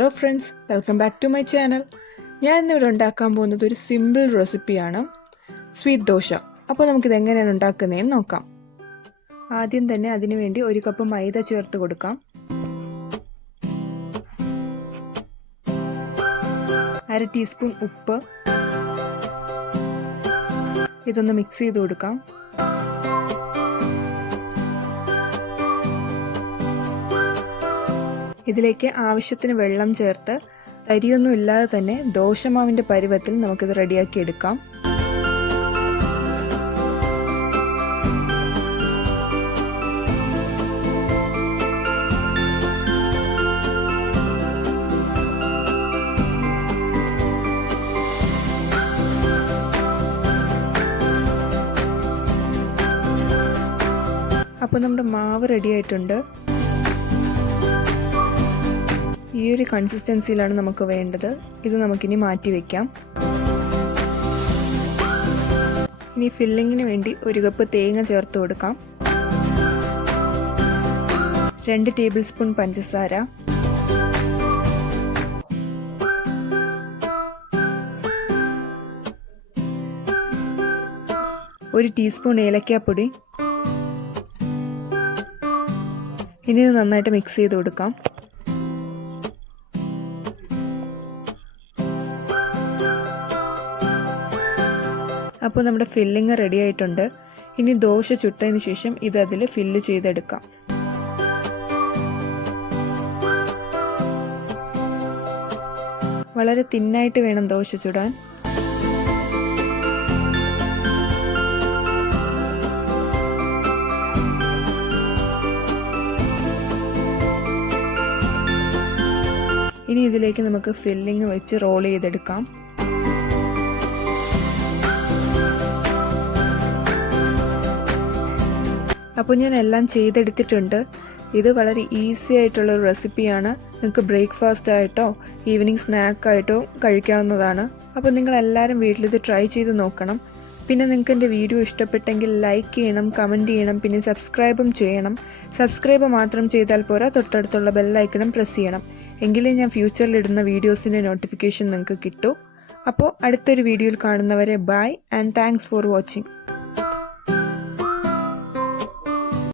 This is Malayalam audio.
Hello friends, welcome back to my channel. ഞാൻ ഇന്നിവിടെ ഉണ്ടാക്കാൻ പോകുന്നത് ഒരു സിമ്പിൾ റെസിപ്പിയാണ്, സ്വീറ്റ് ദോശ. അപ്പോൾ നമുക്കിത് എങ്ങനെയാണ് ഉണ്ടാക്കുന്നതെന്ന് നോക്കാം. ആദ്യം തന്നെ അതിനു വേണ്ടി 1 കപ്പ് മൈദ ചേർത്ത് കൊടുക്കാം. 1/2 ടീസ്പൂൺ ഉപ്പ്. ഇതൊന്ന് മിക്സ് ചെയ്ത് കൊടുക്കാം. ഇതിലേക്ക് ആവശ്യത്തിന് വെള്ളം ചേർത്ത് തരിയൊന്നും ഇല്ലാതെ തന്നെ ദോശമാവിൻ്റെ പരുവത്തിൽ നമുക്കിത് റെഡിയാക്കി എടുക്കാം. അപ്പോൾ നമ്മുടെ മാവ് റെഡി ആയിട്ടുണ്ട്. ഈ ഒരു കൺസിസ്റ്റൻസിയിലാണ് നമുക്ക് വേണ്ടത്. ഇത് നമുക്കിനി മാറ്റി വയ്ക്കാം. ഇനി ഫില്ലിങ്ങിന് വേണ്ടി 1 കപ്പ് തേങ്ങ ചേർത്ത് കൊടുക്കാം. 2 ടേബിൾ സ്പൂൺ പഞ്ചസാര, 1 ടീസ്പൂൺ ഏലക്കാപ്പൊടി. ഇനി ഇത് നന്നായിട്ട് മിക്സ് ചെയ്ത് കൊടുക്കാം. അപ്പോൾ നമ്മുടെ ഫില്ലിങ് റെഡി ആയിട്ടുണ്ട്. ഇനി ദോശ ചുട്ടതിന് ശേഷം ഇത് അതിൽ ഫില്ല് ചെയ്തെടുക്കാം. വളരെ തിന്നായിട്ട് വേണം ദോശ ചുടാൻ. ഇനി ഇതിലേക്ക് നമുക്ക് ഫില്ലിങ് വെച്ച് റോൾ ചെയ്തെടുക്കാം. അപ്പോൾ ഞാൻ എല്ലാം ചെയ്തെടുത്തിട്ടുണ്ട്. ഇത് വളരെ ഈസി ആയിട്ടുള്ളൊരു റെസിപ്പിയാണ്. നിങ്ങൾക്ക് ബ്രേക്ക്ഫാസ്റ്റ് ആയിട്ടോ ഈവനിങ് സ്നാക്കായിട്ടോ കഴിക്കാവുന്നതാണ്. അപ്പോൾ നിങ്ങളെല്ലാവരും വീട്ടിലിത് ട്രൈ ചെയ്ത് നോക്കണം. പിന്നെ നിങ്ങൾക്ക് എൻ്റെ വീഡിയോ ഇഷ്ടപ്പെട്ടെങ്കിൽ ലൈക്ക് ചെയ്യണം, കമൻറ്റ് ചെയ്യണം, പിന്നെ സബ്സ്ക്രൈബും ചെയ്യണം. സബ്സ്ക്രൈബ് മാത്രം ചെയ്താൽ പോരാ, തൊട്ടടുത്തുള്ള ബെല്ലൈക്കണും പ്രസ് ചെയ്യണം. എങ്കിലേ ഞാൻ ഫ്യൂച്ചറിൽ ഇടുന്ന വീഡിയോസിൻ്റെ നോട്ടിഫിക്കേഷൻ നിങ്ങൾക്ക് കിട്ടൂ. അപ്പോൾ അടുത്തൊരു വീഡിയോയിൽ കാണുന്നവരെ bye and thanks for watching.